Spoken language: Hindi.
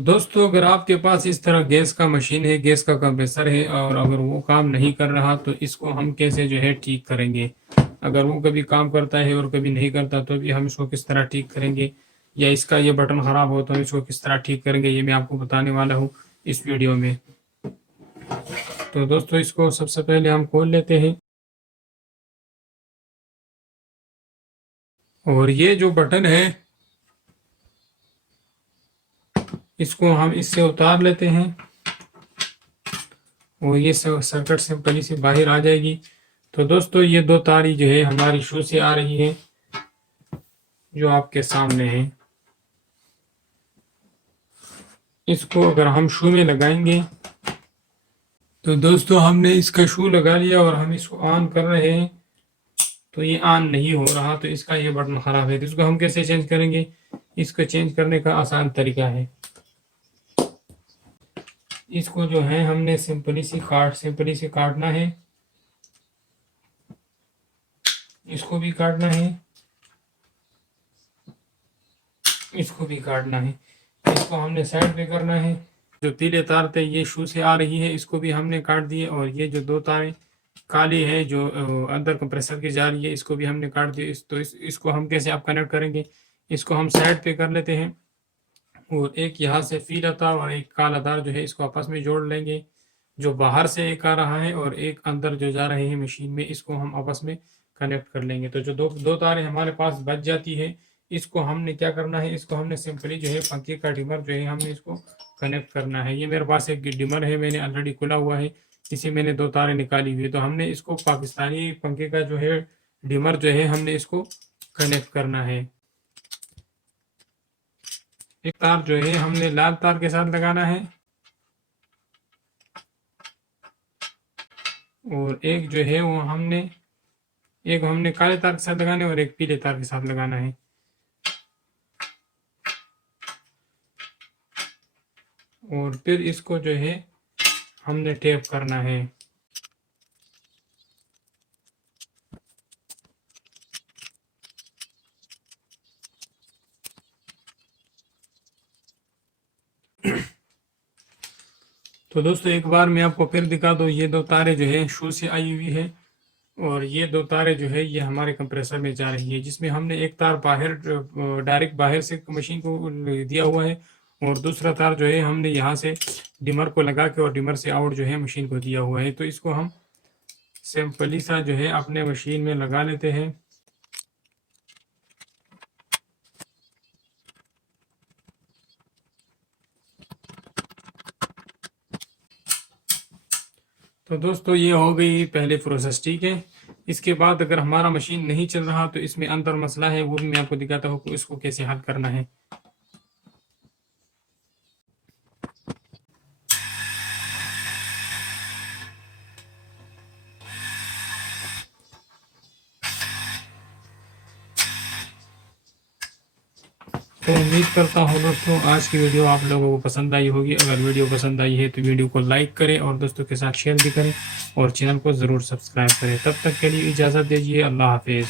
तो दोस्तों, अगर आपके पास इस तरह गैस का मशीन है, गैस का कंप्रेसर है और अगर वो काम नहीं कर रहा तो इसको हम कैसे जो है ठीक करेंगे। अगर वो कभी काम करता है और कभी नहीं करता तो भी हम इसको किस तरह ठीक करेंगे, या इसका ये बटन ख़राब हो तो हम इसको किस तरह ठीक करेंगे, ये मैं आपको बताने वाला हूँ इस वीडियो में। तो दोस्तों, इसको सबसे पहले हम खोल लेते हैं और ये जो बटन है इसको हम इससे उतार लेते हैं और ये सर्किट सिंपली से बाहर आ जाएगी। तो दोस्तों, ये दो तारी जो है हमारी शू से आ रही है, जो आपके सामने है। इसको अगर हम शू में लगाएंगे तो दोस्तों, हमने इसका शू लगा लिया और हम इसको ऑन कर रहे हैं तो ये ऑन नहीं हो रहा, तो इसका ये बटन खराब है। तो इसको हम कैसे चेंज करेंगे? इसको चेंज करने का आसान तरीका है, इसको जो है हमने सिंपली से काटना है, इसको भी काटना है, इसको भी काटना है। इसको हमने साइड पे करना है। जो पीले तार थे ये शू से आ रही है, इसको भी हमने काट दिए। और ये जो दो तारें काली है जो अंदर कंप्रेसर की जा रही है, इसको भी हमने काट दिया। इसको हम कैसे आप कनेक्ट करेंगे? इसको हम साइड पे कर लेते हैं और एक यहाँ से पीला तार और एक काला तार जो है इसको आपस में जोड़ लेंगे। जो बाहर से एक आ रहा है और एक अंदर जो जा रहे हैं मशीन में, इसको हम आपस में कनेक्ट कर लेंगे। तो जो दो तारें हमारे पास बच जाती है, इसको हमने क्या करना है? इसको हमने सिंपली जो है पंखे का डिमर जो है हमने इसको कनेक्ट करना है। ये मेरे पास एक डिमर है, मैंने ऑलरेडी खुला हुआ है, इसी मैंने दो तारें निकाली हुई है। तो हमने इसको पाकिस्तानी पंखे का जो है डिमर जो है हमने इसको कनेक्ट करना है। एक तार जो है हमने लाल तार के साथ लगाना है और एक जो है वो हमने काले तार के साथ लगाना है और एक पीले तार के साथ लगाना है। और फिर इसको जो है हमने टेप करना है। तो दोस्तों, एक बार मैं आपको फिर दिखा दूँ, ये दो तारें जो है शू से आई हुई है और ये दो तारें जो है ये हमारे कंप्रेसर में जा रही है, जिसमें हमने एक तार बाहर डायरेक्ट बाहर से मशीन को दिया हुआ है और दूसरा तार जो है हमने यहाँ से डिमर को लगा के और डिमर से आउट जो है मशीन को दिया हुआ है। तो इसको हम सिंपली सा जो है अपने मशीन में लगा लेते हैं। तो दोस्तों, ये हो गई पहले प्रोसेस, ठीक है। इसके बाद अगर हमारा मशीन नहीं चल रहा तो इसमें अंदर मसला है, वो भी मैं आपको दिखाता हूँ कि इसको कैसे हल करना है। तो उम्मीद करता हूँ दोस्तों आज की वीडियो आप लोगों को पसंद आई होगी। अगर वीडियो पसंद आई है तो वीडियो को लाइक करें और दोस्तों के साथ शेयर भी करें और चैनल को ज़रूर सब्सक्राइब करें। तब तक के लिए इजाज़त दीजिए। अल्लाह हाफिज़।